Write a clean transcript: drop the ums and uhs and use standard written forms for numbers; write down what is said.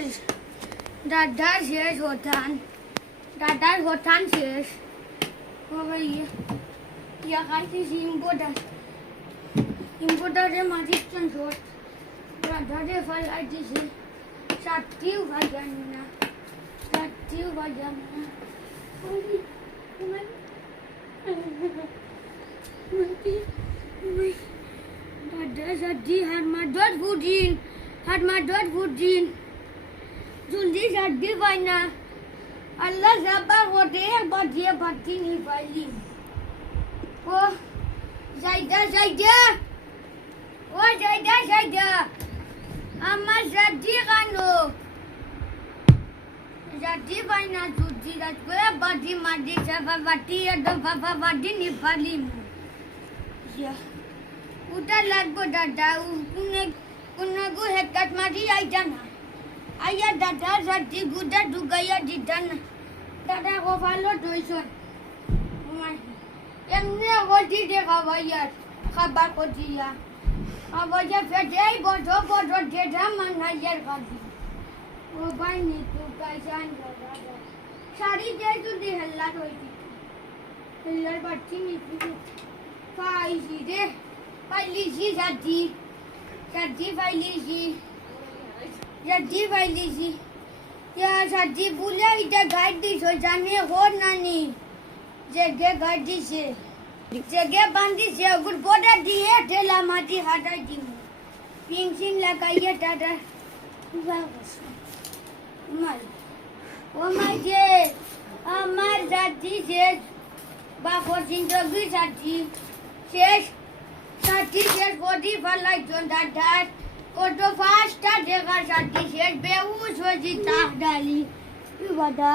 শেষ দাদার শেষ হঠান দাদার হঠান শেষ ইয়া খাইতেছি ইম্পোর্টারে মাটির ট্রান্সপোর্ট দাদারে ফালাই দিছি চারটিও ভাজানি না দাদা সাজি হাত মাদর ফুটিন জলদি সাজি পাই না আল্লাহ যাবা ওটে বাজিয়ে বাতি নি পাইলি ও যাইদা ও যাইদা আমার সাজি কানো সাজি পাই না জলদি রাখবে বাজি মাদি সাবা বাতি এদো বাবা বাদি নি পাইলি উটা লাগবো দাদা কোনে গো হেকাত মারি আইতা না আইয়া দাদা সাজি গুদা দুগাইয়া দিতা না দাদা গো ভালো দইছন এমনি ওটি দেখাবা ইয়ার খাবার কটিয়া আবাজা ফেটেই বড় দেদা মানাইয়ার কাজি ও বাইনি তো কাইসান দাদা শাড়ি দে যদি হেল্লা হইতি হেল্লার বাচ্চি নিতি পাইছি রে পাইলিছি সাজি পাইলিছি সাজি বুলে এটা গাইড দিছ জানে হো নানি জেগে গাইড দিছে জেগে বান্ধিছে ওগুর বোটা দিয়ে ঠেলা মাটি হাঁটাই দিব পিংসিং লাগাইয়ে টাটা ও মাই যে আমার সাজি শেষ বাপর সিংহী সাজি শেষ সাজি শেষ বডি ফালাই জন দাদার কত ফাস্টা দেখা সাজি শেষ বেউস হয়েছি তাক ডালি বাদা